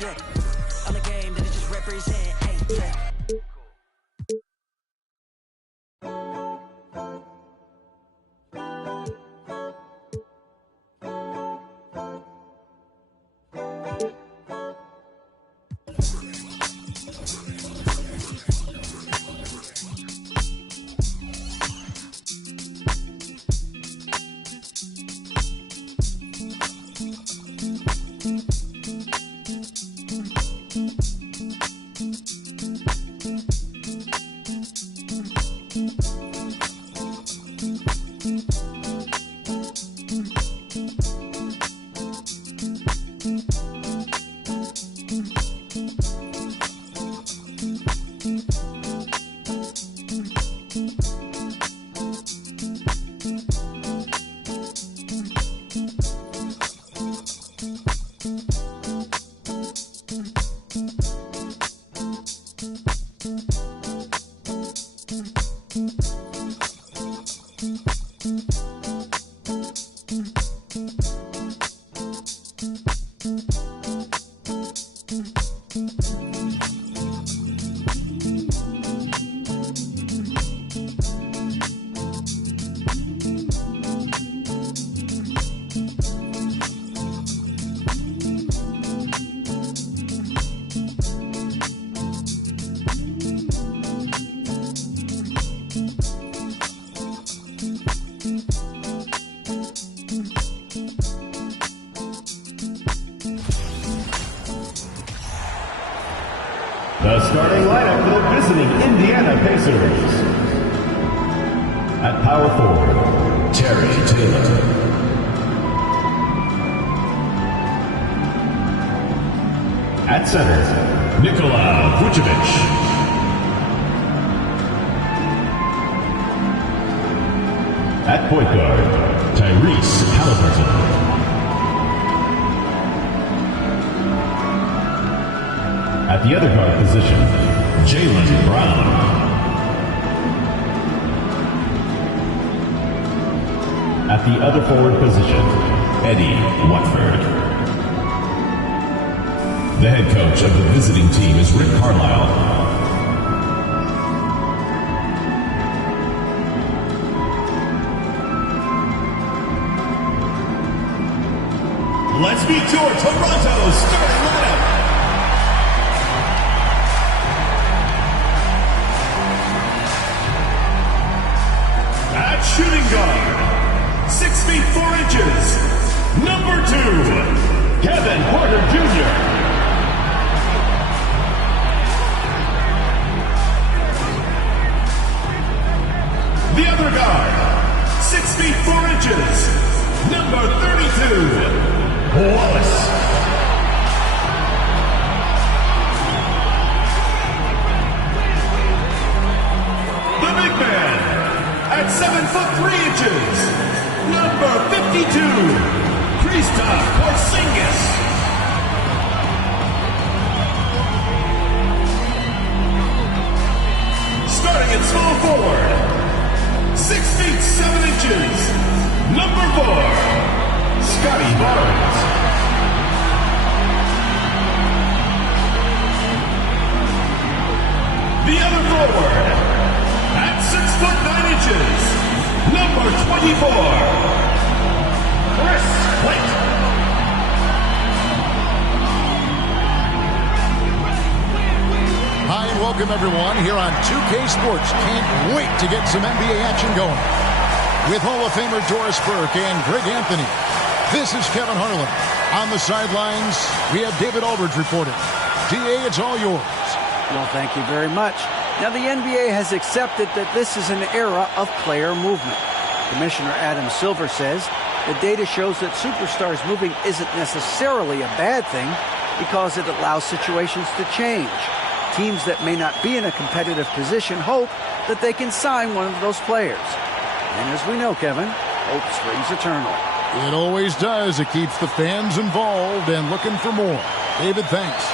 Yeah. On the game that it just represent. Hey, yeah. The starting lineup for the visiting Indiana Pacers. At power forward, Terry Taylor. At center, Nikola Vucevic. At point guard, Tyrese Halliburton. At the other guard position, Jaylen Brown. At the other forward position, Eddie Watford. The head coach of the visiting team is Rick Carlisle. Let's meet your Toronto starting lineup. At shooting guard, 6 feet 4 inches, number 2, Kevin Porter Jr. The other guard, 6 feet 4 inches, number 32, Wallace. The big man, at 7 foot 3 inches, number 52, Kristaps Porzingis. Starting at small forward, 6 feet 7 inches, number 4, Scotty Barnes. The other forward, at 6 foot 9 inches, number 24, Chris White. Hi and welcome everyone here on 2K Sports. Can't wait to get some NBA action going. With Hall of Famer Doris Burke and Greg Anthony, this is Kevin Harlan. On the sidelines, we have David Aldridge reporting. DA, it's all yours. Well, thank you very much. Now, the NBA has accepted that this is an era of player movement. Commissioner Adam Silver says the data shows that superstars moving isn't necessarily a bad thing because it allows situations to change. Teams that may not be in a competitive position hope that they can sign one of those players. And as we know, Kevin, hope springs eternal. It always does. It keeps the fans involved and looking for more. David, thanks.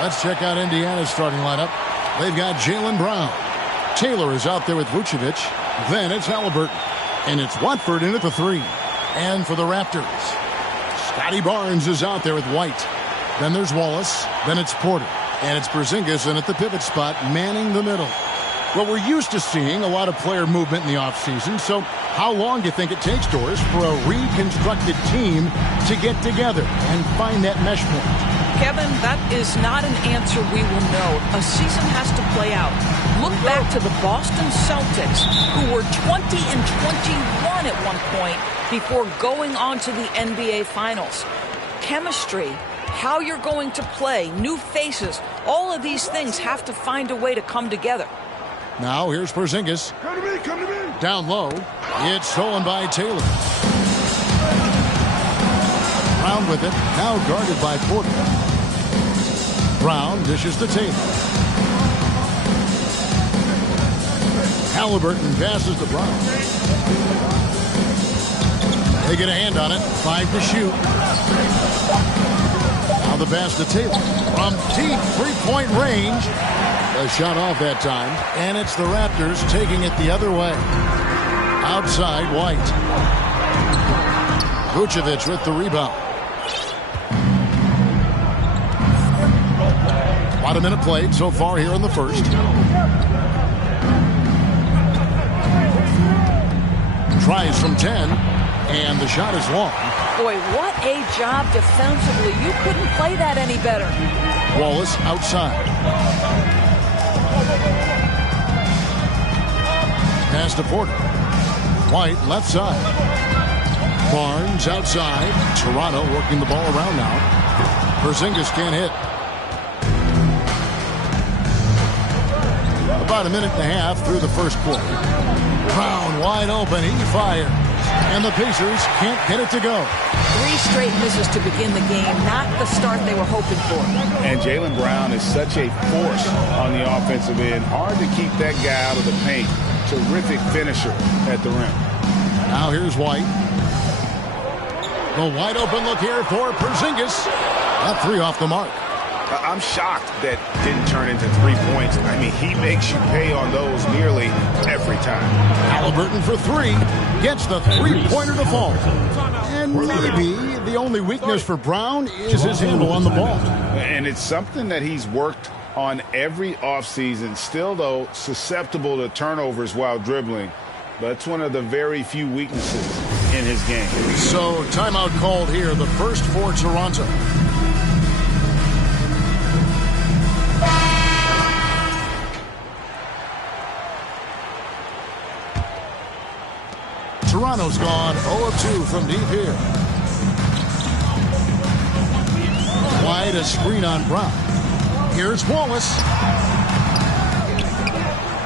Let's check out Indiana's starting lineup. They've got Jaylen Brown. Taylor is out there with Vucevic. Then it's Halliburton. And it's Watford in at the 3. And for the Raptors, Scotty Barnes is out there with White. Then there's Wallace. Then it's Porter. And it's Porzingis in at the pivot spot, manning the middle. Well, we're used to seeing a lot of player movement in the offseason, so how long do you think it takes, Doris, for a reconstructed team to get together and find that mesh point? Kevin, that is not an answer we will know. A season has to play out. Look back to the Boston Celtics, who were 20-21 at one point before going on to the NBA Finals. Chemistry, how you're going to play, new faces, all of these things have to find a way to come together. Now here's Porzingis. Come to me, come to me. Down low. It's stolen by Taylor. Brown with it. Now guarded by Porter. Brown dishes to Taylor. Halliburton passes to Brown. They get a hand on it. 5 to shoot. Now the pass to Taylor. From deep three-point range. A shot off that time. And it's the Raptors taking it the other way. Outside, White. Vucevic with the rebound. About a minute played so far here in the first. Tries from 10. And the shot is long. Boy, what a job defensively. You couldn't play that any better. Wallace outside. Pass to Porter. White left side. Barnes outside. Toronto working the ball around now. Porzingis can't hit. About a minute and a half through the first quarter. Brown wide open. He fires. And the Pacers can't get it to go. 3 straight misses to begin the game. Not the start they were hoping for. And Jaylen Brown is such a force on the offensive end. Hard to keep that guy out of the paint. Terrific finisher at the rim. Now here's White. The wide open look here for Porzingis. That 3 off the mark. I'm shocked that didn't turn into 3 points. I mean, he makes you pay on those nearly every time. Halliburton for 3. Gets the three-pointer to fall. And maybe the only weakness for Brown is his handle on the ball. And it's something that he's worked on every offseason. Still, though, susceptible to turnovers while dribbling. But it's one of the very few weaknesses in his game. So, timeout called here. The first for Toronto. Toronto's gone 0 of 2 from deep here. Wide, a screen on Brown. Here's Wallace.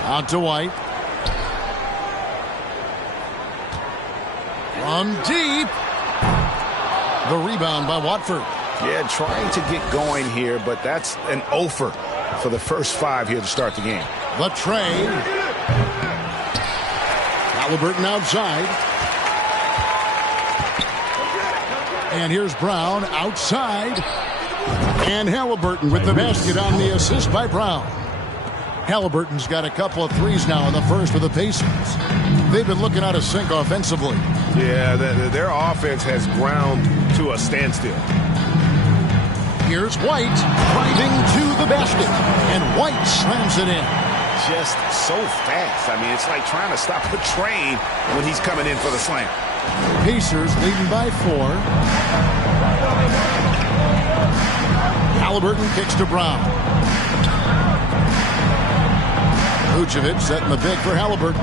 Out to White. From deep. The rebound by Watford. Yeah, trying to get going here, but that's an offer for the first 5 here to start the game. The trade. Halliburton outside. And here's Brown outside. And Halliburton with the basket on the assist by Brown. Halliburton's got a couple of threes now in the first for the Pacers. They've been looking out of sync offensively. Yeah, their offense has ground to a standstill. Here's White driving to the basket. And White slams it in. Just so fast. I mean, it's like trying to stop a train when he's coming in for the slam. Pacers leading by 4. Halliburton kicks to Brown. Vucevic setting the pick for Halliburton.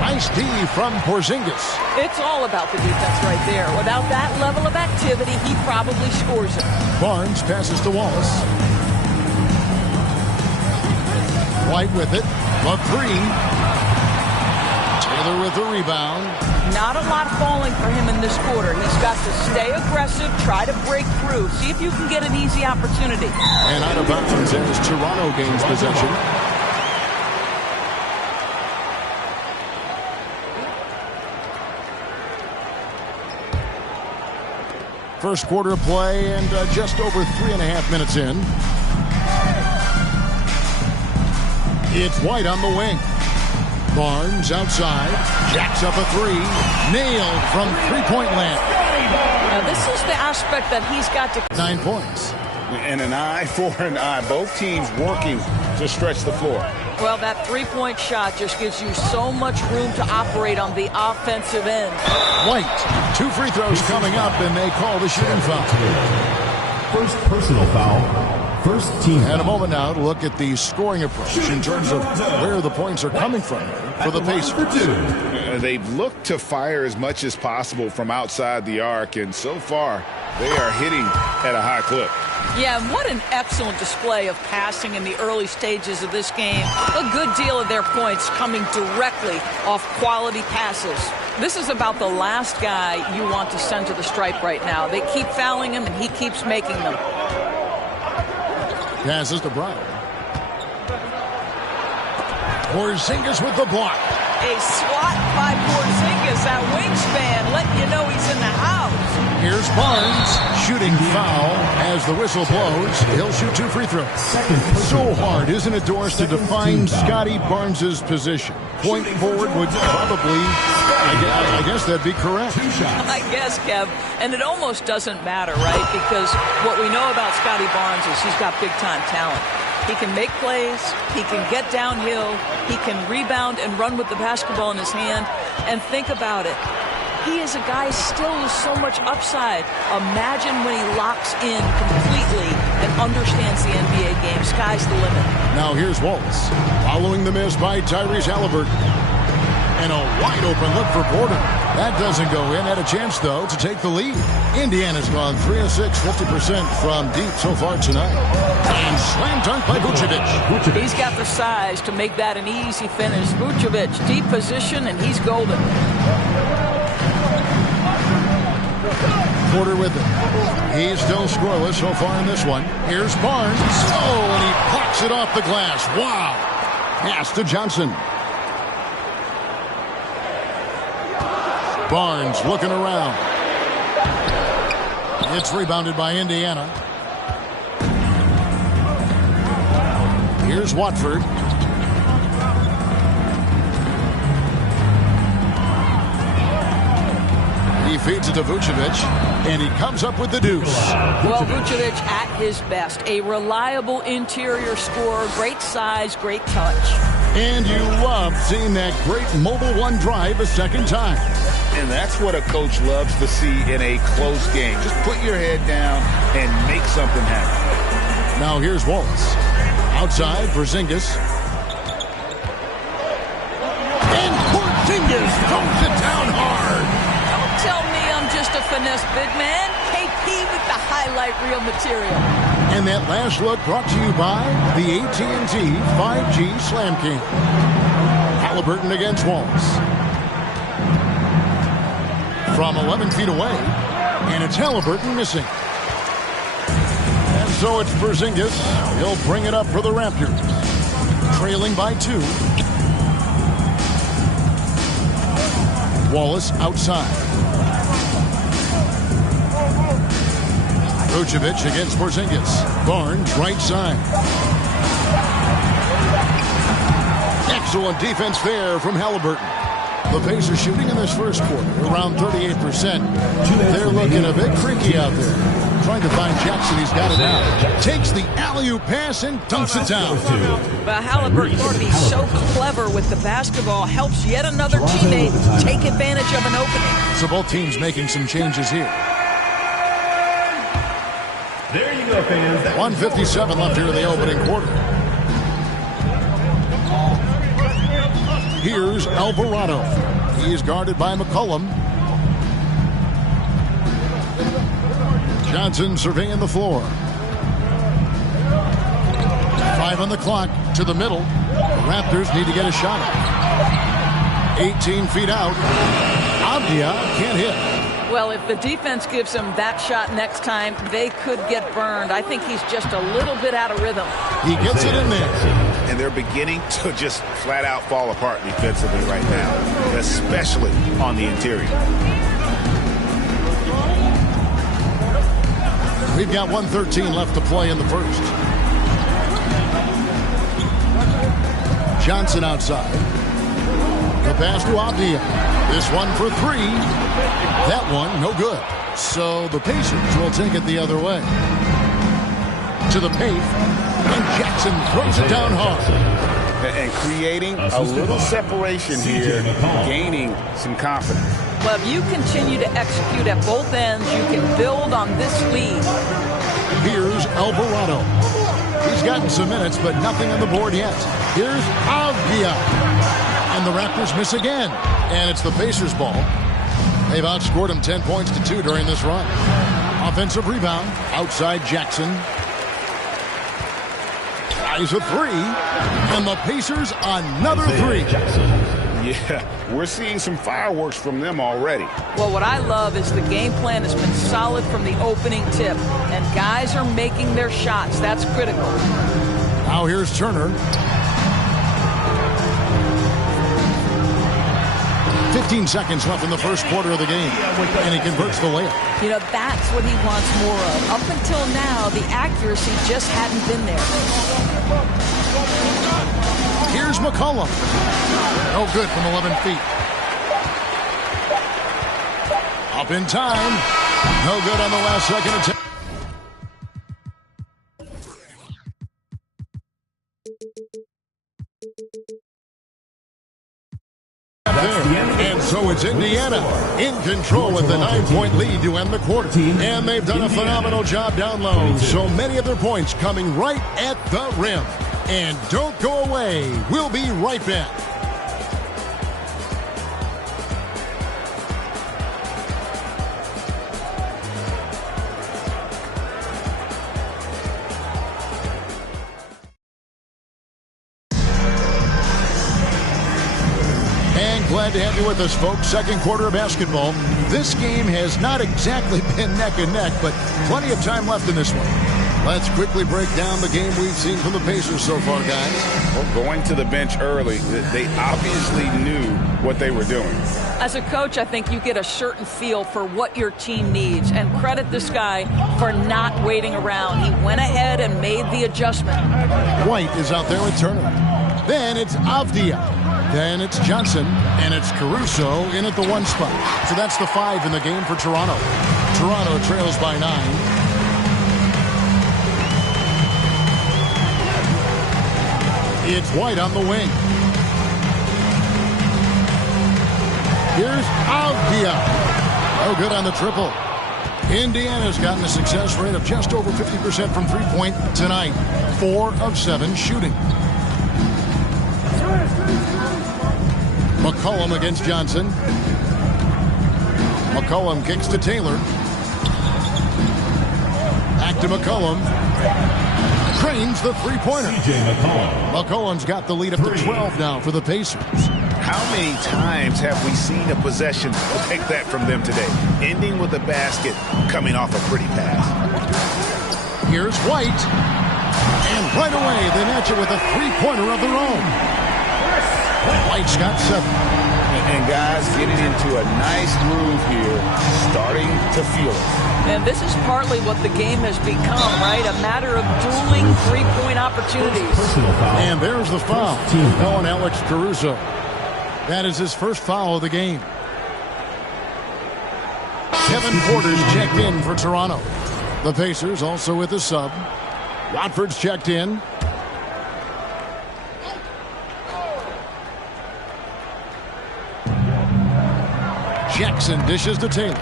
Nice D from Porzingis. It's all about the defense right there. Without that level of activity, he probably scores it. Barnes passes to Wallace. White with it. The 3. Taylor with the rebound. Not a lot falling for him in this quarter. He's got to stay aggressive, try to break through, see if you can get an easy opportunity. And out of bounds as Toronto gains possession. First quarter play and just over 3.5 minutes in. It's White on the wing. Barnes outside, jacks up a 3, nailed from three-point land. Now this is the aspect that he's got to... 9 points. And an eye for an eye. Both teams working to stretch the floor. Well, that three-point shot just gives you so much room to operate on the offensive end. White, 2 free throws coming up, and they call the shooting foul. First personal foul. First team. And a moment now to look at the scoring approach in terms of where the points are coming from for the Pacers. They've looked to fire as much as possible from outside the arc, and so far they are hitting at a high clip. Yeah, and what an excellent display of passing in the early stages of this game. A good deal of their points coming directly off quality passes. This is about the last guy you want to send to the stripe right now. They keep fouling him, and he keeps making them. Passes to Brown. Porzingis with the block. A swat by Porzingis, that wingspan, letting you know he's in the house. Here's Barnes, shooting foul as the whistle blows. He'll shoot 2 free throws. So hard, isn't it, Doris, to define Scotty Barnes' position? Point forward would probably, I guess that'd be correct. I guess, Kev, and it almost doesn't matter, right? Because what we know about Scotty Barnes is he's got big-time talent. He can make plays, he can get downhill, he can rebound and run with the basketball in his hand. And think about it. He is a guy still with so much upside. Imagine when he locks in completely and understands the NBA game. Sky's the limit. Now here's Wallace. Following the miss by Tyrese Halliburton. And a wide open look for Porter. That doesn't go in. Had a chance, though, to take the lead. Indiana's gone 3 of 6, 50% from deep so far tonight. And slam dunk by Vucevic. He's got the size to make that an easy finish. Vucevic, deep position, and he's golden. Porter with it. He's still scoreless so far in this one. Here's Barnes. Oh, and he plucks it off the glass. Wow. Pass to Johnson. Barnes looking around. It's rebounded by Indiana. Here's Watford. He feeds it to Vucevic, and he comes up with the deuce. Well, Vucevic at his best. A reliable interior scorer, great size, great touch. And you love seeing that great mobile one drive a second time. And that's what a coach loves to see in a close game. Just put your head down and make something happen. Now here's Wallace. Outside, Porzingis. And Porzingis throws it down hard. Don't tell me I'm just a finesse big man. KP with the highlight reel material. And that last look brought to you by the AT&T 5G Slam King. Halliburton against Wallace. From 11 feet away, and it's Halliburton missing. And so it's Porzingis. He'll bring it up for the Raptors. Trailing by 2. Wallace outside. Vucevic against Porzingis. Barnes right side. Excellent defense there from Halliburton. The Pacers shooting in this first quarter around 38%. They're looking a bit creaky out there. Trying to find Jackson. He's got it now. Takes the alley-oop pass and dunks it down. But Halliburton will be so clever with the basketball. Helps yet another teammate take advantage of an opening. So both teams making some changes here. There you go, fans. 1:57 left here in the opening quarter. Here's Alvarado. He is guarded by McCollum. Johnson surveying the floor. 5 on the clock to the middle. The Raptors need to get a shot up. 18 feet out. Abdia can't hit. Well, if the defense gives him that shot next time, they could get burned. I think he's just a little bit out of rhythm. He gets it in there. And they're beginning to just flat out fall apart defensively right now, especially on the interior. We've got 1:13 left to play in the first. Johnson outside. The pass to Abdia. This one for 3. That one, no good. So the Pacers will take it the other way. To the paint, and Jackson throws it down hard. And creating a little separation here, gaining some confidence. Well, if you continue to execute at both ends, you can build on this lead. Here's Alvarado. He's gotten some minutes, but nothing on the board yet. Here's Avdia. And the Raptors miss again. And it's the Pacers' ball. They've outscored them 10 points to 2 during this run. Offensive rebound. Outside Jackson. Tries a three. And the Pacers another three. Yeah, we're seeing some fireworks from them already. Well, what I love is the game plan has been solid from the opening tip. And guys are making their shots. That's critical. Now here's Turner. 15 seconds left in the first quarter of the game. And he converts the layup. You know, that's what he wants more of. Up until now, the accuracy just hadn't been there. Here's McCollum. No good from 11 feet. Up in time. No good on the last second attempt. And so it's Indiana in control with the 9-point lead to end the quarter. And they've done a phenomenal job down low. So many of their points coming right at the rim. And don't go away. We'll be right back. Glad to have you with us, folks. Second quarter of basketball. This game has not exactly been neck and neck, but plenty of time left in this one. Let's quickly break down the game we've seen from the Pacers so far, guys. Well, going to the bench early, they obviously knew what they were doing. As a coach, I think you get a certain feel for what your team needs, and credit this guy for not waiting around. He went ahead and made the adjustment. White is out there with Turner. Then it's Avdia. Then it's Johnson, and it's Caruso in at the 1 spot. So that's the 5 in the game for Toronto. Toronto trails by 9. It's White on the wing. Here's Avdia. No good on the triple. Indiana's gotten a success rate of just over 50% from three-point tonight. 4 of 7 shooting. McCollum against Johnson. McCollum kicks to Taylor. Back to McCollum. Cranes the three-pointer. McCollum's got the lead up to 12 now for the Pacers. How many times have we seen a possession like that from them today? Ending with a basket, coming off a pretty pass. Here's White. And right away, they match it with a three-pointer of their own. White's got 7. And guys getting into a nice groove here, starting to feel it. And this is partly what the game has become, right? A matter of dueling three-point opportunities. And there's the foul. On Alex Caruso. That is his first foul of the game. Kevin Porter's checked in for Toronto. The Pacers also with a sub. Watford's checked in. Jackson dishes to Taylor.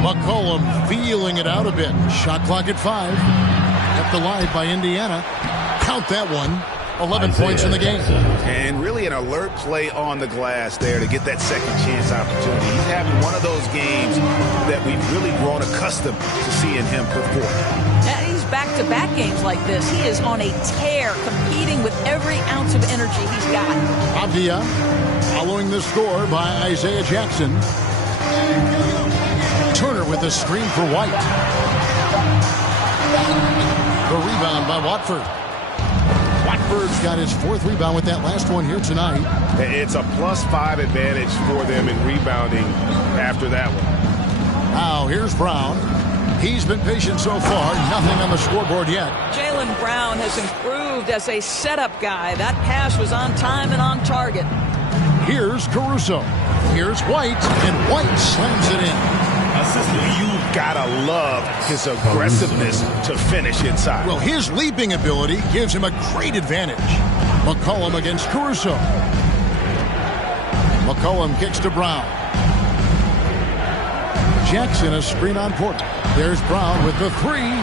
McCollum feeling it out a bit. Shot clock at 5. Kept alive by Indiana. Count that one. 11 points in the game. And really an alert play on the glass there to get that second chance opportunity. He's having one of those games that we've really grown accustomed to seeing him perform. And he's back-to-back games like this. He is on a tear, competing with every ounce of energy he's got. Avdia following the score by Isaiah Jackson. Turner with the screen for White. The rebound by Watford. Watford's got his 4th rebound with that last one here tonight. It's a +5 advantage for them in rebounding after that one. Now here's Brown. He's been patient so far. Nothing on the scoreboard yet. Jaylen Brown has improved as a setup guy. That pass was on time and on target. Here's Caruso. Here's White, and White slams it in. You've got to love his aggressiveness to finish inside. Well, his leaping ability gives him a great advantage. McCollum against Caruso. McCollum kicks to Brown. Jackson a screen on Porter. There's Brown with the three.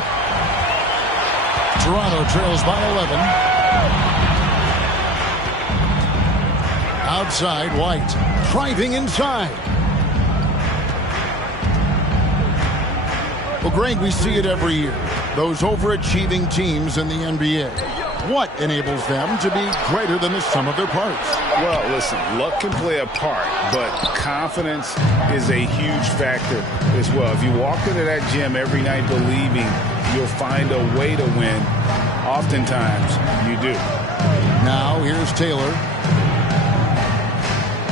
Toronto trails by 11. Outside, White. Driving inside. Well, Greg, we see it every year. Those overachieving teams in the NBA. What enables them to be greater than the sum of their parts? Well, listen, luck can play a part, but confidence is a huge factor as well. If you walk into that gym every night believing you'll find a way to win, oftentimes you do. Now, here's Taylor.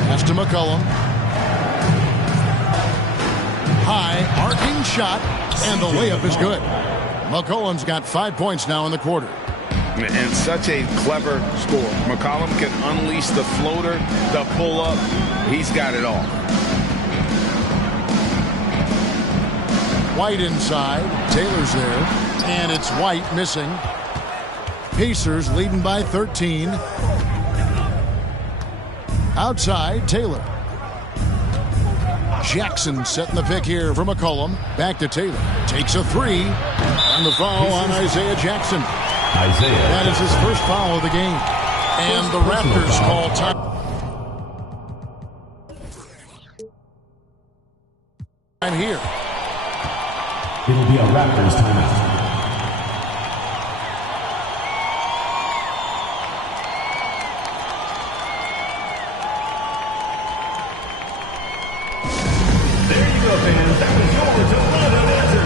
Pass to McCollum. High, arcing shot, and the layup is good. McCollum's got 5 points now in the quarter. And such a clever score. McCollum can unleash the floater, the pull-up. He's got it all. White inside. Taylor's there. And it's White missing. Pacers leading by 13. Outside, Taylor. Jackson setting the pick here for McCollum. Back to Taylor. Takes a three. And the foul on Isaiah Jackson. That is his first foul of the game. And the Raptors call time. I'm here. It'll be a Raptors timeout. There you go, fans. That was yours to answer.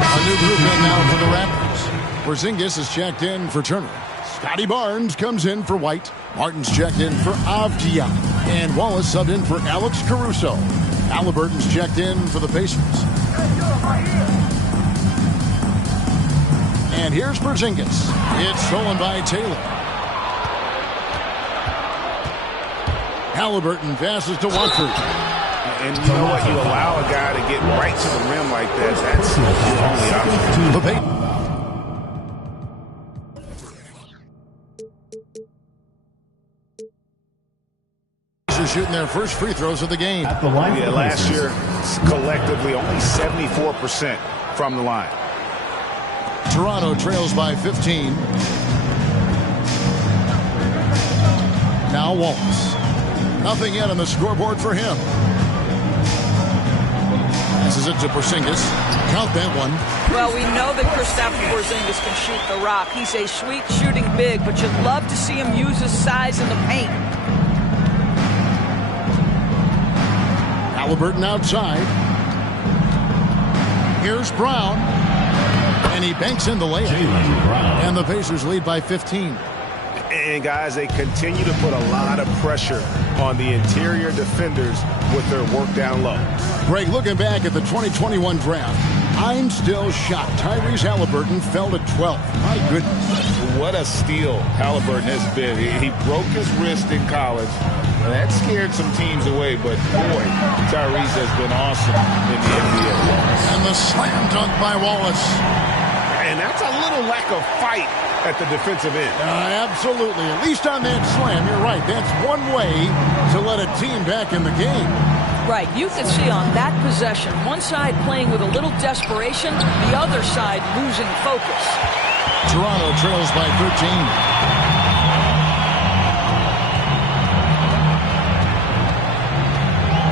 A new group in now for the Raptors. Porzingis is checked in for Turner. Scotty Barnes comes in for White. Martin's checked in for Avdia. And Wallace subbed in for Alex Caruso. Halliburton's checked in for the Pacers. And here's Porzingis. It's stolen by Taylor. Halliburton passes to Watford. And you know what? You allow a guy to get right to the rim like that. That's your only option. The Pacers are shooting their first free throws of the game. At the line, yeah, last year, collectively, only 74% from the line. Toronto trails by 15. Now Wallace. Nothing yet on the scoreboard for him. This is it to Porzingis. Count that one. Well, we know that Kristaps Porzingis can shoot the rock. He's a sweet shooting big, but you'd love to see him use his size in the paint. Halliburton outside. Here's Brown. And he banks in the layup. And the Pacers lead by 15. And, guys, they continue to put a lot of pressure on the interior defenders with their work down low. Greg, looking back at the 2021 draft, I'm still shocked. Tyrese Halliburton fell to 12th. My goodness. What a steal Halliburton has been. He broke his wrist in college. And that scared some teams away, but boy, Tyrese has been awesome in the NBA. And the slam dunk by Wallace. And that's a little lack of fight at the defensive end. Absolutely. At least on that slam, you're right. That's one way to let a team back in the game. Right, you can see on that possession, one side playing with a little desperation, the other side losing focus. Toronto trails by 13.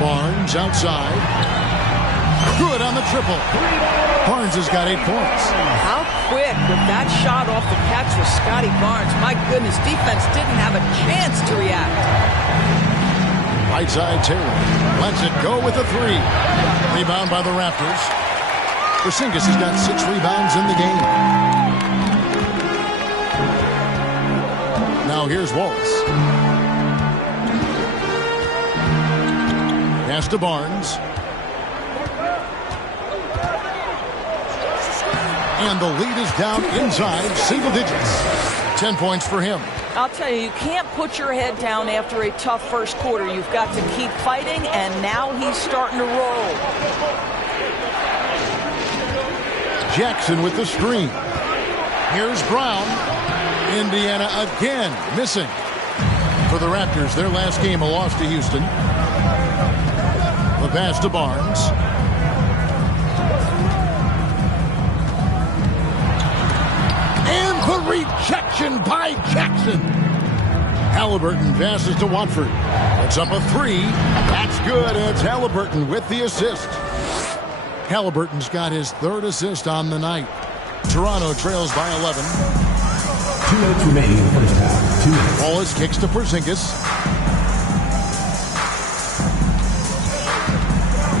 Barnes outside. Good on the triple. Barnes has got 8 points. How quick with that shot off the catch was Scotty Barnes. My goodness, defense didn't have a chance to react. Right side, Taylor lets it go with a three. Rebound by the Raptors. Porzingis has got 6 rebounds in the game. Now here's Wallace. Pass to Barnes. And the lead is down inside single digits. 10 points for him. I'll tell you, you can't put your head down after a tough first quarter. You've got to keep fighting, and now he's starting to roll. Jackson with the screen. Here's Brown. Indiana again missing. For the Raptors, their last game, a loss to Houston. The pass to Barnes. And the rejection by Jackson. Halliburton passes to Watford. It's up a 3. That's good. It's Halliburton with the assist. Halliburton's got his 3rd assist on the night. Toronto trails by 11. 2 minutes remaining in the first half. 2 minutes. Wallace kicks to Porzingis.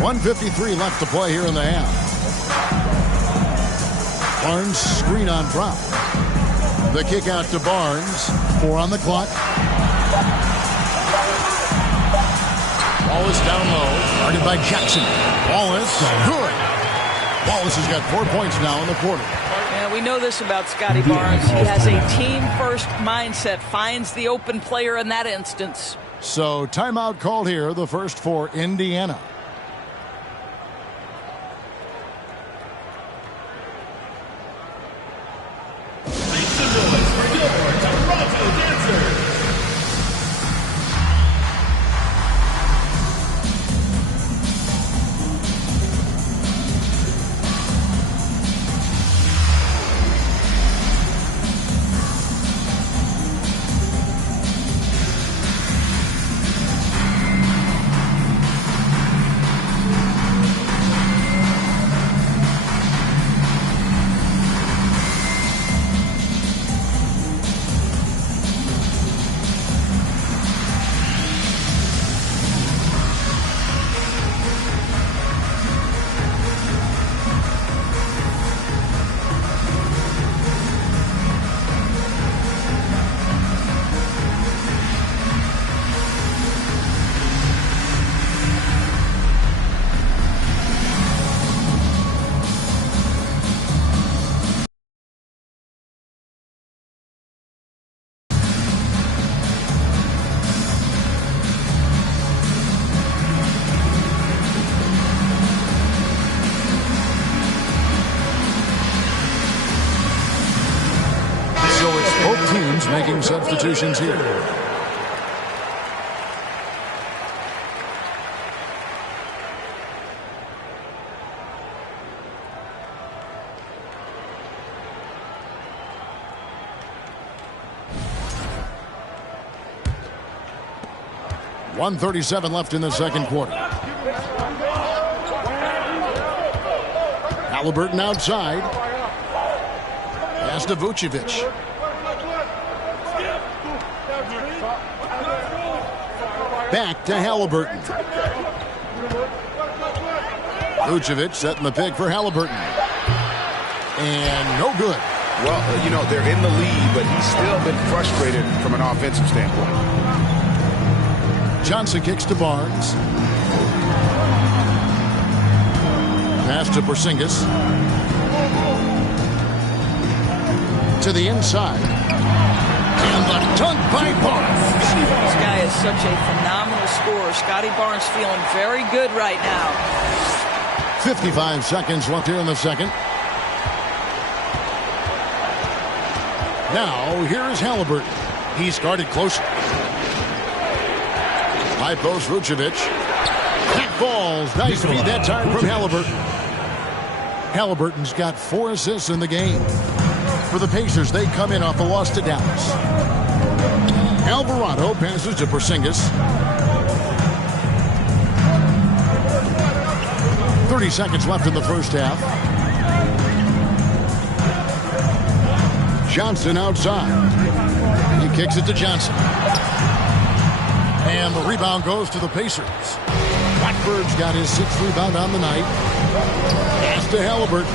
1:53 left to play here in the half. Barnes screen on Brown. The kick out to Barnes. 4 on the clock. Wallace down low. Guarded by Jackson. Wallace, good. Wallace has got 4 points now in the quarter. Yeah, we know this about Scotty Barnes. He has a team-first mindset. Finds the open player in that instance. So timeout called here, the first for Indiana. Make some noise for your Toronto Dancers. Making substitutions here. .137 left in the second quarter. Halliburton outside. Pass to Vucevic. Back to Halliburton. Vucevic setting the pick for Halliburton. And no good. Well, you know, they're in the lead, but he's still been frustrated from an offensive standpoint. Johnson kicks to Barnes. Pass to Porzingis. To the inside. And the dunk by Barnes. This guy is such a phenomenal scorer. Scotty Barnes feeling very good right now. 55 seconds left here in the second. Now, here's Halliburton. He's guarded closely. High post Vucevic. That falls. Nice feed that time from Halliburton. Halliburton's got 4 assists in the game. For the Pacers, they come in off a loss to Dallas. Alvarado passes to Porzingis. 30 seconds left in the first half. Johnson outside. He kicks it to Johnson. And the rebound goes to the Pacers. Watford's got his 6th rebound on the night. Pass to Halliburton.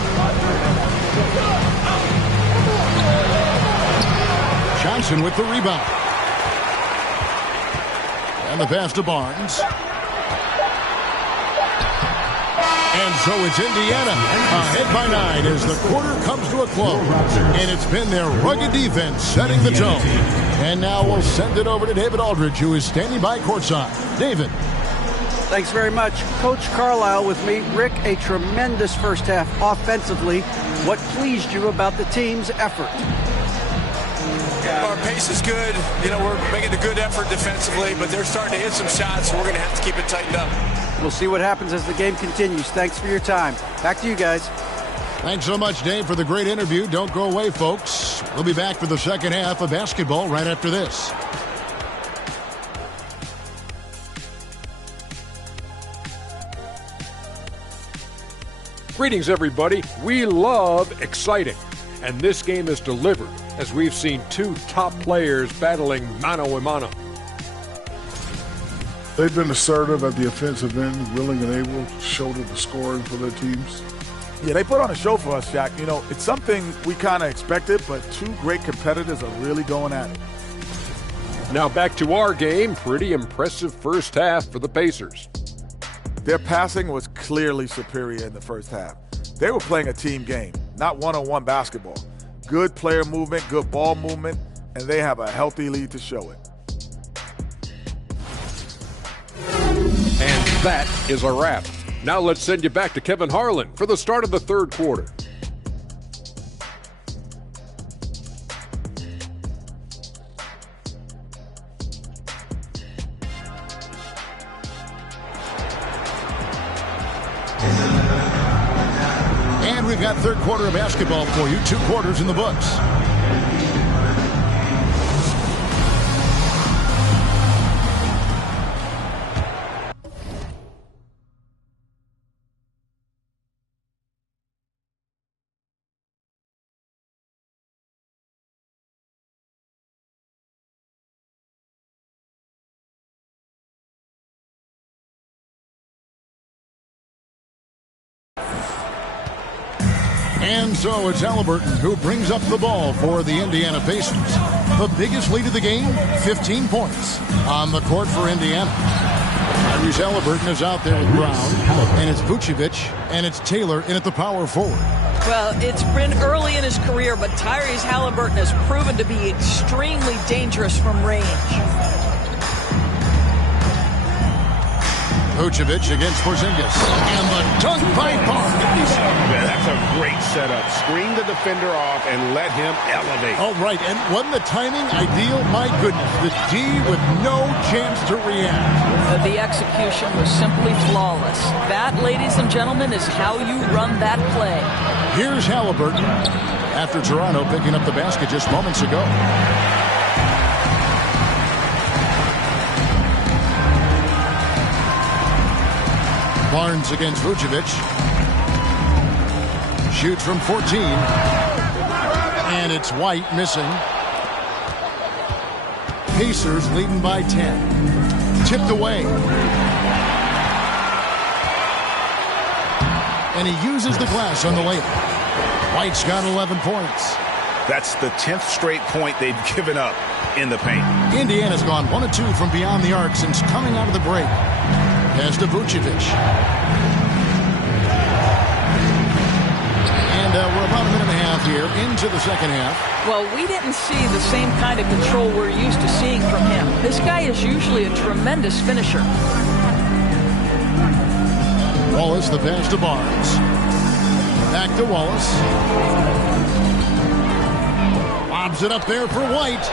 Johnson with the rebound. And the pass to Barnes. And so it's Indiana ahead by 9 as the quarter comes to a close. And it's been their rugged defense setting the tone. And now we'll send it over to David Aldridge, who is standing by courtside. David. Thanks very much. Coach Carlisle with me. Rick, a tremendous first half offensively. What pleased you about the team's effort? Our pace is good. You know, we're making a good effort defensively, but they're starting to hit some shots, so we're going to have to keep it tightened up. We'll see what happens as the game continues. Thanks for your time. Back to you guys. Thanks so much, Dave, for the great interview. Don't go away, folks. We'll be back for the second half of basketball right after this. Greetings, everybody. We love exciting, and this game is delivered as we've seen two top players battling mano a mano. They've been assertive at the offensive end, willing and able to shoulder the scoring for their teams. Yeah, they put on a show for us, Jack. You know, it's something we kind of expected, but two great competitors are really going at it. Now back to our game. Pretty impressive first half for the Pacers. Their passing was clearly superior in the first half. They were playing a team game, not one-on-one basketball. Good player movement, good ball movement, and they have a healthy lead to show it. And that is a wrap. Now let's send you back to Kevin Harlan for the start of the third quarter. And we've got third quarter of basketball for you. 2 quarters in the books. And so it's Halliburton who brings up the ball for the Indiana Pacers. The biggest lead of the game, 15 points on the court for Indiana. Tyrese Halliburton is out there with Brown, and it's Vucevic, and it's Taylor in at the power forward. Well, it's been early in his career, but Tyrese Halliburton has proven to be extremely dangerous from range. Vucevic against Porzingis. And the dunk by Barnes. Yeah, that's a great setup. Screen the defender off and let him elevate. All right, and wasn't the timing ideal? My goodness, the D with no chance to react. The execution was simply flawless. That, ladies and gentlemen, is how you run that play. Here's Halliburton after Toronto picking up the basket just moments ago. Barnes against Vucevic. Shoots from 14. And it's White missing. Pacers leading by 10. Tipped away. And he uses the glass on the layup. White's got 11 points. That's the 10th straight point they've given up in the paint. Indiana's gone 1 of 2 from beyond the arc since coming out of the break. Pass to Vucevic. And we're about a minute and a half here into the second half. Well, we didn't see the same kind of control we're used to seeing from him. This guy is usually a tremendous finisher. Wallace, the pass to Barnes. Back to Wallace. Lobs it up there for White.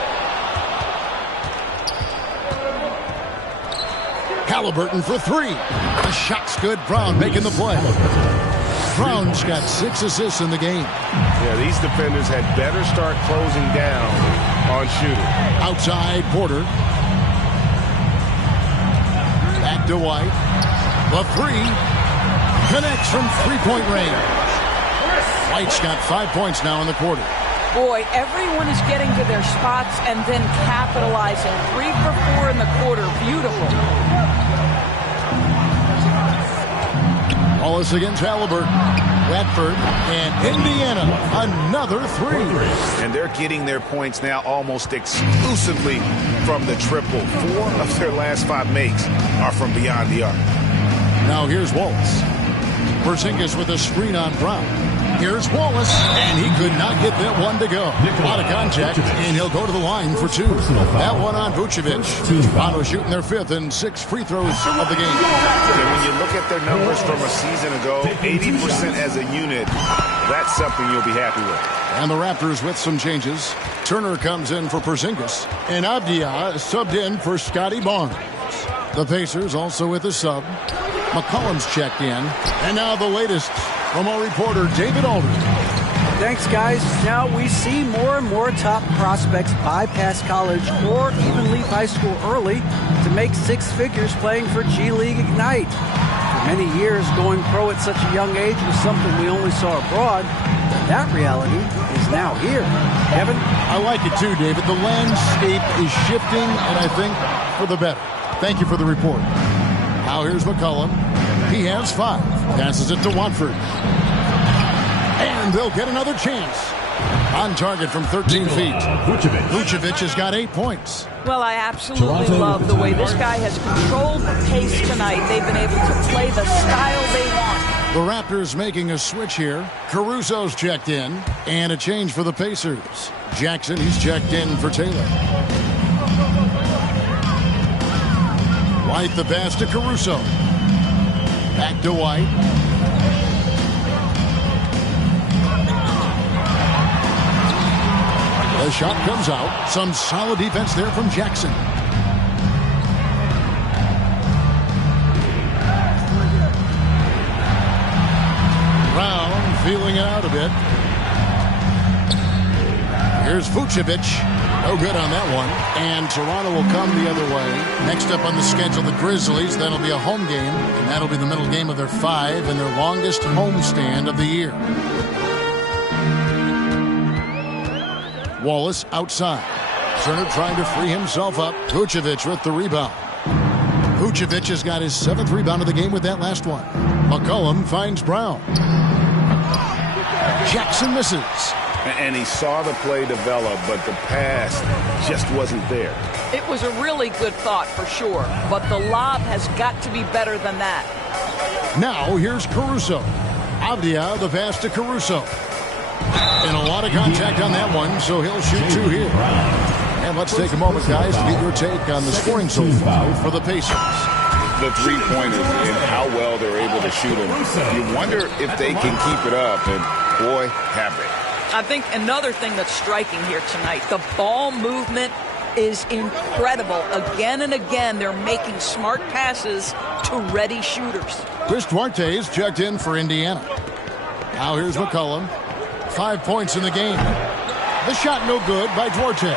Halliburton for 3. The shot's good. Brown making the play. Brown's got 6 assists in the game. Yeah, these defenders had better start closing down on shooting. Outside, Porter. Back to White. The 3. Connects from three-point range. White's got 5 points now in the quarter. Boy, everyone is getting to their spots and then capitalizing. 3 for 4 in the quarter. Beautiful. Wallace against Halliburton. Radford and Indiana, another 3. And they're getting their points now almost exclusively from the triple. 4 of their last 5 makes are from beyond the arc. Now here's Wallace. Porzingis with a screen on Brown. Here's Wallace, and he could not get that one to go. A lot of contact, and he'll go to the line for 2. That one on Vucevic. Toronto shooting their 5th and 6th free throws of the game. And when you look at their numbers from a season ago, 80% as a unit, that's something you'll be happy with. And the Raptors with some changes. Turner comes in for Porzingis, and Avdia subbed in for Scotty Barnes. The Pacers also with a sub. McCollum's checked in. And now the latest from our reporter, David Aldridge. Thanks, guys. Now we see more and more top prospects bypass college or even leave high school early to make 6 figures playing for G League Ignite. For many years, going pro at such a young age was something we only saw abroad. But that reality is now here. Kevin? I like it too, David. The landscape is shifting, and I think for the better. Thank you for the report. Now here's McCollum. He has 5. Passes it to Watford. And they'll get another chance. On target from 13 feet. Vucevic has got 8 points. Well, I absolutely love the way this guy has controlled the pace tonight. They've been able to play the style they want. The Raptors making a switch here. Caruso's checked in. And a change for the Pacers. Jackson, he's checked in for Taylor. White the pass to Caruso. Back to White. The shot comes out. Some solid defense there from Jackson. Brown feeling it out a bit. Here's Vucevic. No good on that one. And Toronto will come the other way. Next up on the schedule, the Grizzlies. That'll be a home game. And that'll be the middle game of their 5 and their longest homestand of the year. Wallace outside. Turner trying to free himself up. Vucevic with the rebound. Vucevic has got his 7th rebound of the game with that last one. McCollum finds Brown. Jackson misses. And he saw the play develop, but the pass just wasn't there. It was a really good thought for sure, but the lob has got to be better than that. Now here's Caruso. Avdia the pass to Caruso. And a lot of contact on that one, so he'll shoot 2 here. And let's take a moment, guys, to get your take on the scoring so far for the Pacers. The 3-pointers and how well they're able to shoot them. You wonder if they can keep it up, and boy, have they. I think another thing that's striking here tonight, the ball movement is incredible. Again and again, they're making smart passes to ready shooters. Chris Duarte is checked in for Indiana. Now here's McCollum. 5 points in the game. The shot no good by Duarte.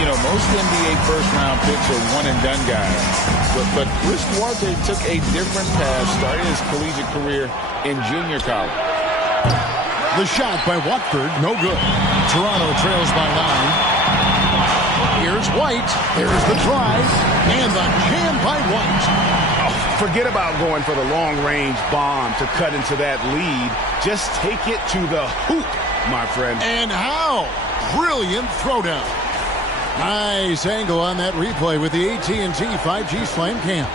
You know, most NBA first-round picks are one-and-done guys. But Chris Duarte took a different path, starting his collegiate career in junior college. The shot by Watford, no good. Toronto trails by 9. Here's White. There's the drive. And the jam by White. Forget about going for the long-range bomb to cut into that lead. Just take it to the hoop, my friend. And how? Brilliant throwdown. Nice angle on that replay with the AT&T 5G Slam Cam.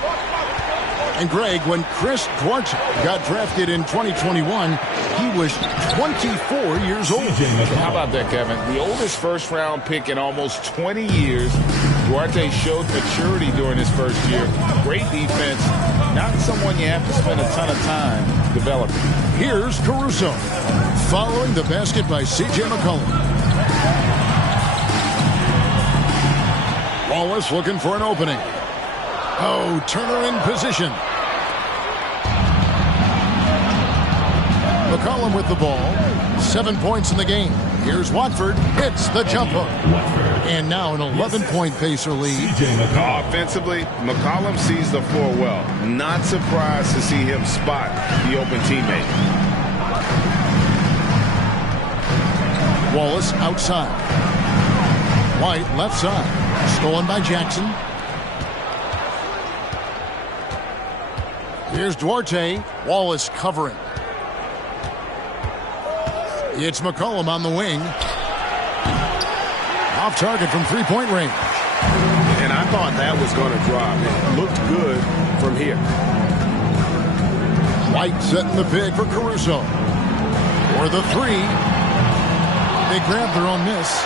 And Greg, when Chris Duarte got drafted in 2021, he was 24 years old. How about that, Kevin? The oldest first-round pick in almost 20 years. Duarte showed maturity during his first year. Great defense. Not someone you have to spend a ton of time developing. Here's Caruso. Following the basket by C.J. McCollum. Wallace looking for an opening. Oh, Turner in position. McCollum with the ball. 7 points in the game. Here's Watford. Hits the jump hook. And now an 11-point Pacer lead. Offensively, McCollum sees the floor well. Not surprised to see him spot the open teammate. Wallace outside. White left side. Stolen by Jackson. Here's Duarte. Wallace covering. It's McCollum on the wing. Off target from three-point range. And I thought that was going to drop. It looked good from here. White setting the pick for Caruso. For the three. They grab their own miss.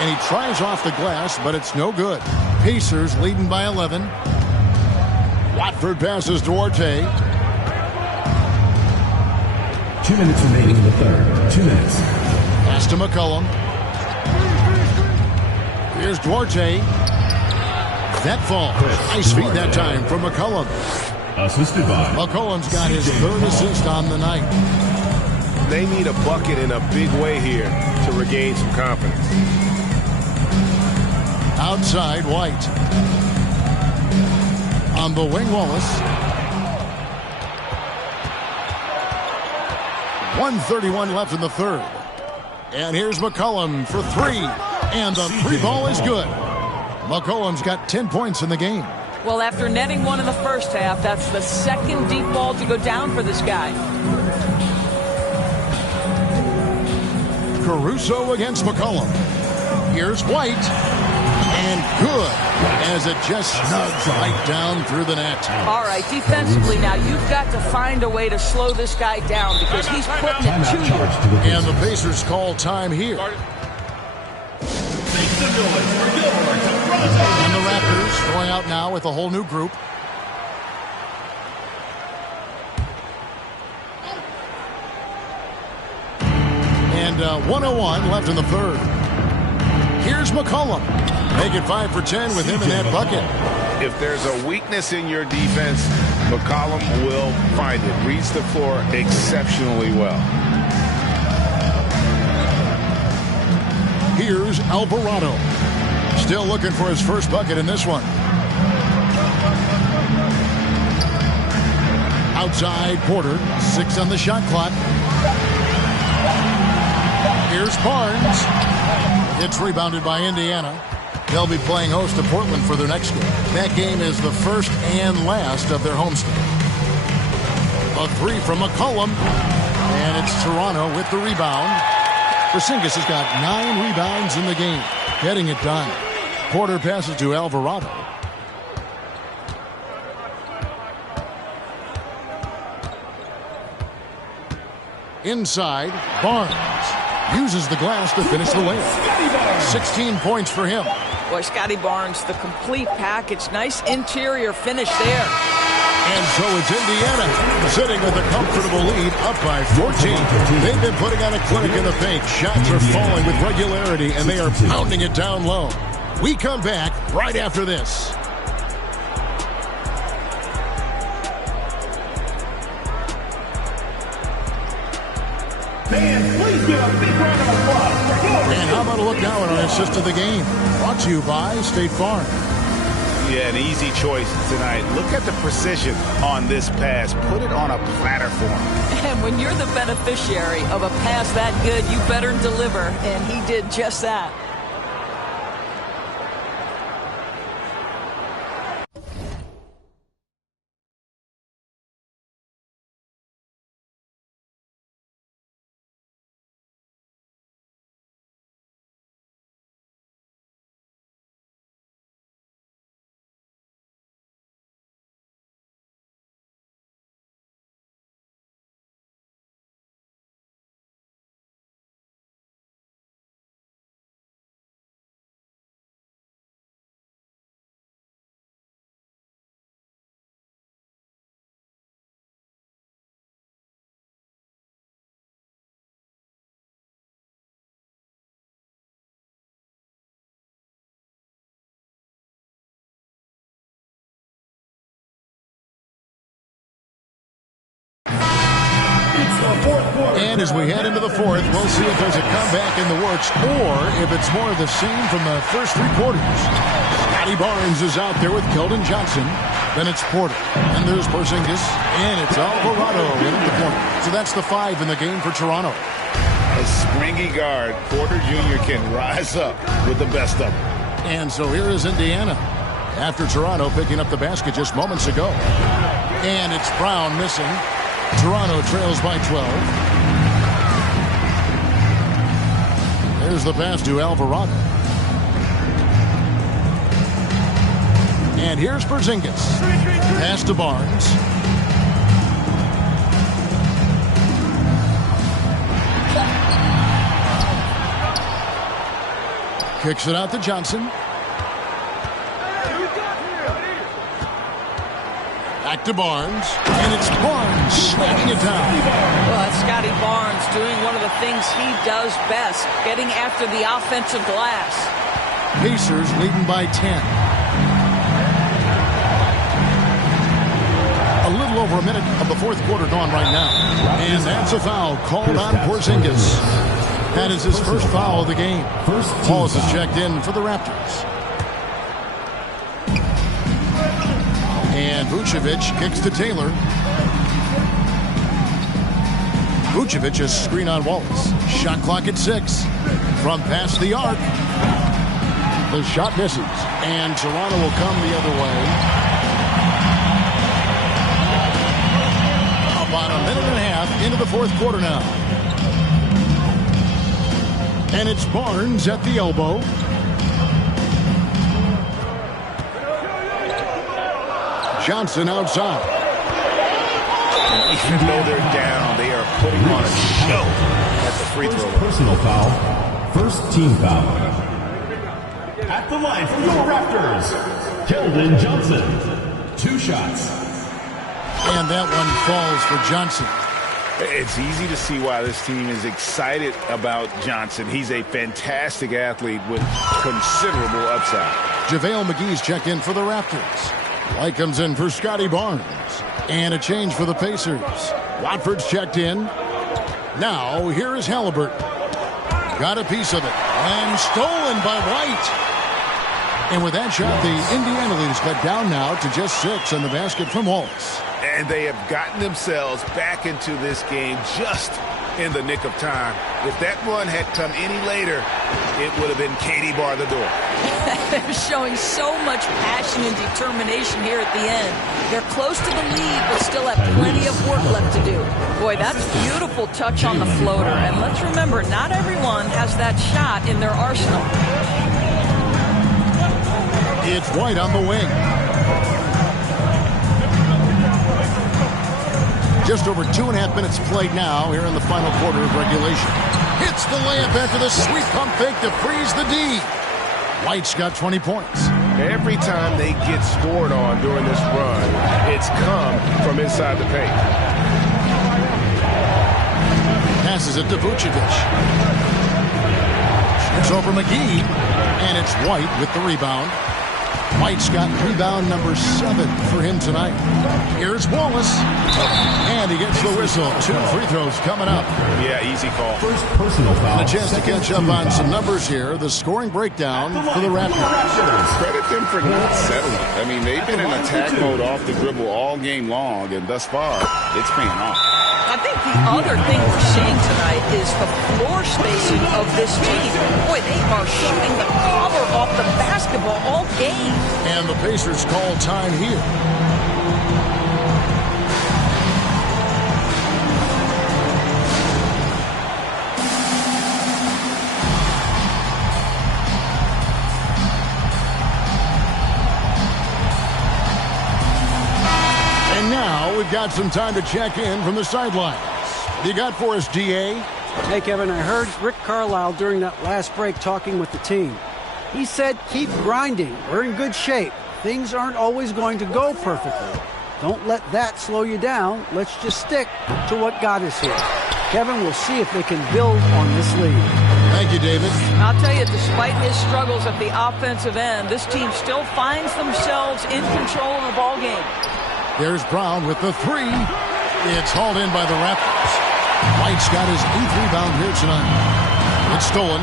And he tries off the glass, but it's no good. Pacers leading by 11. Watford passes Duarte. 2 minutes remaining in the third. 2 minutes. Pass to McCollum. Here's Duarte. That falls. Nice feed that time from McCollum. Assisted by McCollum's got his third assist on the night. They need a bucket in a big way here to regain some confidence. Outside, White. On the wing, Wallace. 1:31 left in the third. And here's McCollum for three. And the three ball is good. McCollum's got 10 points in the game. Well, after netting one in the first half, that's the second deep ball to go down for this guy. Caruso against McCollum. Here's White. And good, as it just snugs right down through the net. All right, defensively now, you've got to find a way to slow this guy down because he's putting it to you. And the Pacers call time here. And the Raptors going out now with a whole new group. And 1:01 left in the third. Here's McCollum. Make it 5 for 10 with him in that bucket. If there's a weakness in your defense, McCollum will find it. Reads the floor exceptionally well. Here's Alvarado. Still looking for his first bucket in this one. Outside, Porter. 6 on the shot clock. Here's Barnes. It's rebounded by Indiana. They'll be playing host to Portland for their next game. That game is the first and last of their homestand. A three from McCollum. And it's Toronto with the rebound. Porzingis has got 9 rebounds in the game. Getting it done. Porter passes to Alvarado. Inside, Barnes uses the glass to finish the layup. 16 points for him. Boy, Scotty Barnes, the complete package. Nice interior finish there. And so it's Indiana sitting with a comfortable lead up by 14. They've been putting on a clinic in the paint. Shots are falling with regularity, and they are pounding it down low. We come back right after this. Fans, please give a big round of applause for your... And how about a look now at our assist of the game? Brought to you by State Farm. Yeah, an easy choice tonight. Look at the precision on this pass. Put it on a platter for him. And when you're the beneficiary of a pass that good, you better deliver. And he did just that. And as we head into the fourth, we'll see if there's a comeback in the works or if it's more of the same from the first 3 quarters. Scotty Barnes is out there with Keldon Johnson. Then it's Porter. And there's Porzingis. And it's Alvarado in at the corner. So that's the 5 in the game for Toronto. A springy guard, Porter Jr. can rise up with the best of them. And so here is Indiana. After Toronto picking up the basket just moments ago. And it's Brown missing. Toronto trails by 12. There's the pass to Alvarado. And here's Porzingis. Pass to Barnes. Kicks it out to Johnson. Back to Barnes, and it's Barnes slapping it down. Well, that's Scotty Barnes doing one of the things he does best, getting after the offensive glass. Pacers leading by 10. A little over a minute of the fourth quarter gone right now. And that's a foul called on Porzingis. That is his first foul of the game. Wallace is checked in for the Raptors. And Vucevic kicks to Taylor. Vucevic is screen on Wallace. Shot clock at 6. From past the arc. The shot misses. And Toronto will come the other way. About a minute and a half into the fourth quarter now. And it's Barnes at the elbow. Johnson outside. And even though they're down, they are putting on a show at the free throw line. Personal foul. First team foul. At the line for your Raptors, Keldon Johnson. 2 shots. And that one falls for Johnson. It's easy to see why this team is excited about Johnson. He's a fantastic athlete with considerable upside. JaVale McGee's checked in for the Raptors. White comes in for Scotty Barnes. And a change for the Pacers. Watford's checked in. Now, here is Halliburton. Got a piece of it. And stolen by White. And with that shot, the Indiana lead is cut down now to just 6 on the basket from Wallace. And they have gotten themselves back into this game just in the nick of time. If that run had come any later, it would have been Katie bar the door. They're showing so much passion and determination here at the end. They're close to the lead, but still have plenty of work left to do. Boy, that's beautiful touch on the floater. And let's remember, not everyone has that shot in their arsenal. It's White on the wing. Just over 2.5 minutes played now here in the final quarter of regulation. Hits the layup after the sweet pump fake to freeze the D. White's got 20 points. Every time they get scored on during this run, it's come from inside the paint. Passes it to Vucevic. Shoots over McGee. And it's White with the rebound. White's got rebound number 7 for him tonight. Here's Wallace. And he gets the whistle. 2 free throws coming up. Yeah, easy call. First personal foul. And a chance to catch up on some numbers here. The scoring breakdown for the Raptors. Credit them for not settling. I mean, they've been in attack mode off the dribble all game long, and thus far, it's paying off. I think the other thing we're seeing tonight is the floor spacing of this team. Boy, they are shooting the cover off the basketball all game. And the Pacers call time here. And now we've got some time to check in from the sidelines. What do you got for us, DA? Hey, Kevin, I heard Rick Carlisle during that last break talking with the team. He said, keep grinding. We're in good shape. Things aren't always going to go perfectly. Don't let that slow you down. Let's just stick to what got us here. Kevin, we'll see if they can build on this lead. Thank you, David. I'll tell you, despite his struggles at the offensive end, this team still finds themselves in control of the ball game. There's Brown with the 3. It's hauled in by the Raptors. White's got his 8th rebound here tonight. It's stolen.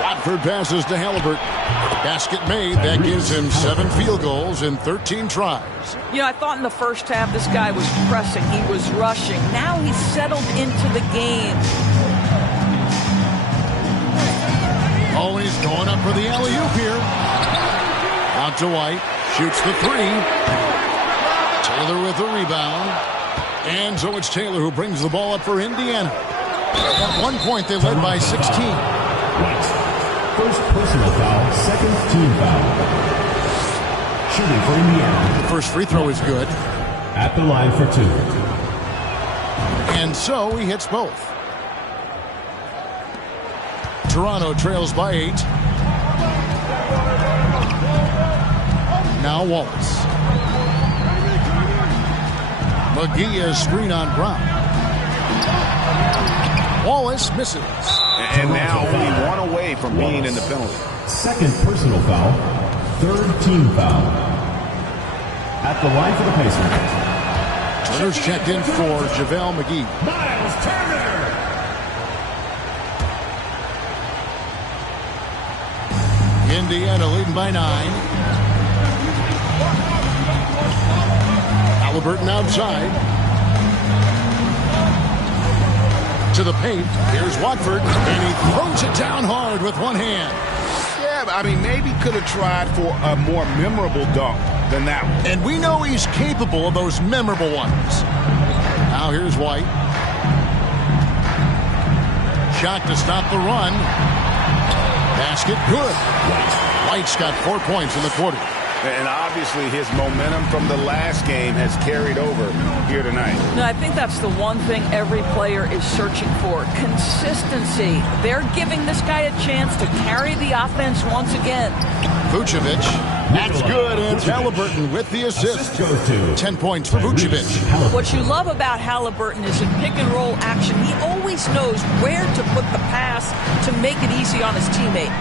Watford passes to Halliburton. Basket made. That gives him 7 field goals in 13 tries. You know, I thought in the first half this guy was pressing. He was rushing. Now he's settled into the game. Oh, he's going up for the alley-oop here. Out to White. Shoots the 3. Taylor with the rebound. And so it's Taylor who brings the ball up for Indiana. At one point, they led by 16. First personal foul, second team foul. Shooting for Indiana. The first free throw is good. At the line for 2. And so he hits both. Toronto trails by 8. Now Wallace. McGee has screen on Brown. Wallace misses. And now only one away from being in the penalty. Second personal foul. Third team foul. At the line for the Pacers. Turner's checked in for JaVale McGee. Miles Turner. Indiana leading by 9. Halliburton outside. To the paint. Here's Watford. And he throws it down hard with one hand. Yeah, I mean, maybe could have tried for a more memorable dunk than that one. And we know he's capable of those memorable ones. Now here's White. Shot to stop the run. Basket good. White's got 4 points in the quarter. And obviously his momentum from the last game has carried over here tonight. No, I think that's the one thing every player is searching for. Consistency. They're giving this guy a chance to carry the offense once again. Vucevic. That's good. And it's Halliburton with the assist. 10 points for Vucevic. What you love about Halliburton is in pick and roll action, he always knows where to put the pass to make it easy on his teammate.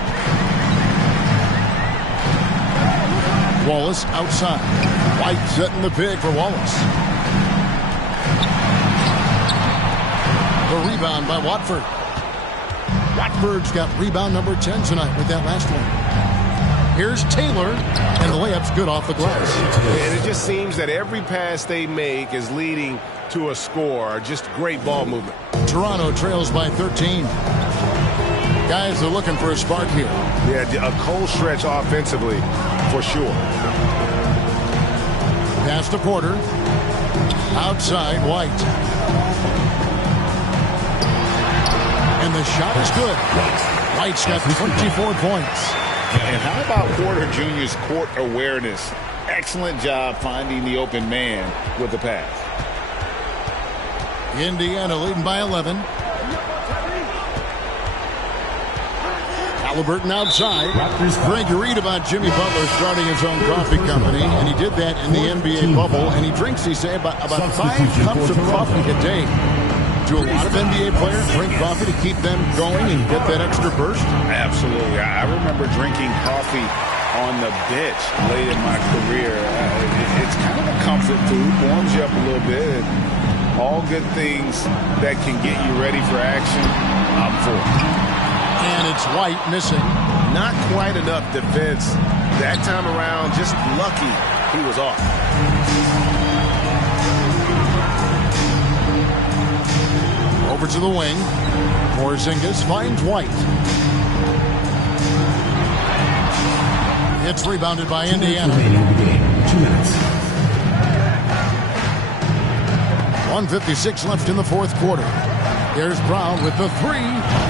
Wallace outside. White setting the pick for Wallace. The rebound by Watford. Watford's got rebound number 10 tonight with that last one. Here's Taylor, and the layup's good off the glass. And it just seems that every pass they make is leading to a score. Just great ball movement. Toronto trails by 13. Guys are looking for a spark here. Yeah, a cold stretch offensively, for sure. Pass to Porter. Outside, White. And the shot is good. White's got 24 points. And how about Porter Jr.'s court awareness? Excellent job finding the open man with the pass. Indiana leading by 11. Halliburton outside. Greg, you read about Jimmy Butler starting his own coffee company, and he did that in the NBA bubble, and he drinks, he say, about 5 cups of coffee a day. Do a lot of NBA players drink coffee to keep them going and get that extra burst? Absolutely. I remember drinking coffee on the bench late in my career. It's kind of a comfort food, warms you up a little bit. All good things that can get you ready for action. I'm for it. And it's White missing. Not quite enough defense that time around. Just lucky he was off. Over to the wing. Porzingis finds White. It's rebounded by Indiana. 2 minutes. 1:56 left in the fourth quarter. There's Brown with the 3.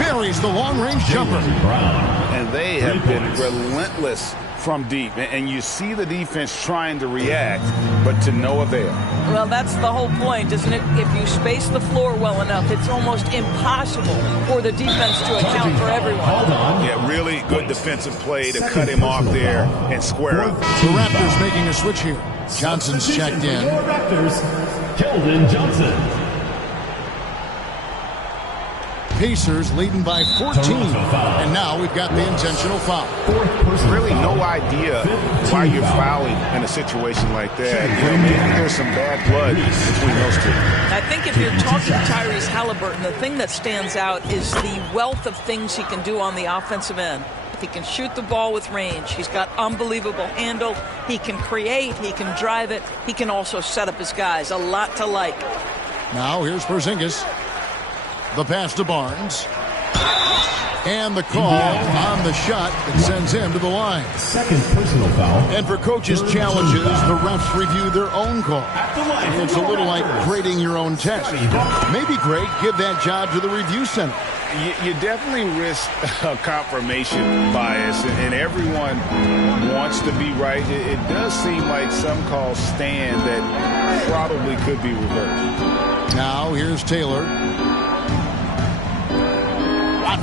Buries the long-range jumper. And they have been relentless from deep. And you see the defense trying to react, but to no avail. Well, that's the whole point, isn't it? If you space the floor well enough, it's almost impossible for the defense to account for everyone. Yeah, really good defensive play to cut him off there and square up. The Raptors making a switch here. Johnson's checked in. Raptors, Keldon Johnson. Pacers leading by 14. And now we've got the intentional foul. Really no idea why you're fouling in a situation like that. You know, maybe there's some bad blood between those two. I think if you're talking Tyrese Halliburton, the thing that stands out is the wealth of things he can do on the offensive end. He can shoot the ball with range. He's got unbelievable handle. He can create. He can drive it. He can also set up his guys. A lot to like. Now here's Porzingis. The pass to Barnes. And the call on the shot that sends him to the line. Second personal foul. And for coaches' challenges, the refs review their own call. It's a little like grading your own test. Maybe, Greg, give that job to the review center. You definitely risk a confirmation bias, and everyone wants to be right. It does seem like some calls stand that probably could be reversed. Now here's Taylor.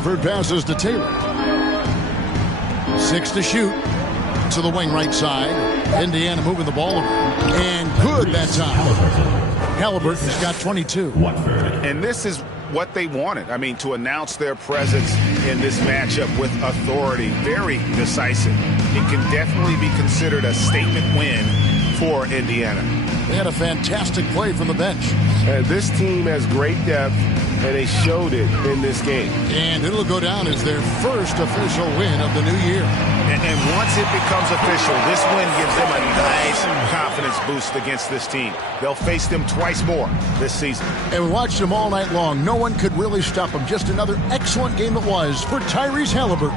Watford passes to Taylor. 6 to shoot. To the wing right side. Indiana moving the ball over. And good that time. Halliburton's got 22. And this is what they wanted. I mean, to announce their presence in this matchup with authority. Very decisive. It can definitely be considered a statement win for Indiana. They had a fantastic play from the bench. And this team has great depth, and they showed it in this game. And it'll go down as their first official win of the new year. And once it becomes official, this win gives them a nice confidence boost against this team. They'll face them twice more this season. And we watched them all night long. No one could really stop them. Just another excellent game it was for Tyrese Halliburton.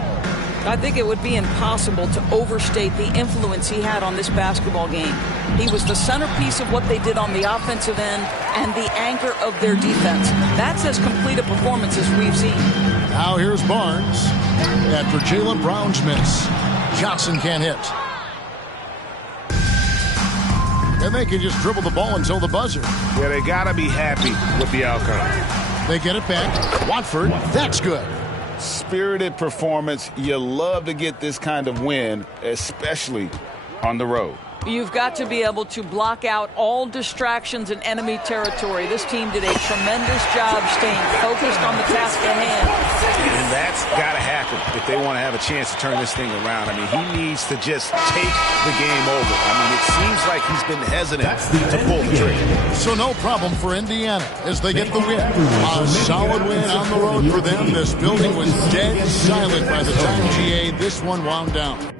I think it would be impossible to overstate the influence he had on this basketball game. He was the centerpiece of what they did on the offensive end and the anchor of their defense. That's as complete a performance as we've seen. Now here's Barnes after Jaylen Brown's miss. Johnson can't hit. And they can just dribble the ball until the buzzer. Yeah, they got to be happy with the outcome. They get it back. Watford, that's good. Spirited performance. You love to get this kind of win, especially on the road. You've got to be able to block out all distractions in enemy territory. This team did a tremendous job staying focused on the task at hand. And that's got to happen if they want to have a chance to turn this thing around. I mean, he needs to just take the game over. I mean, it seems like he's been hesitant to pull the trigger. So no problem for Indiana as they get the win. A solid win on the road for them. This building was dead silent by the time GA this one wound down.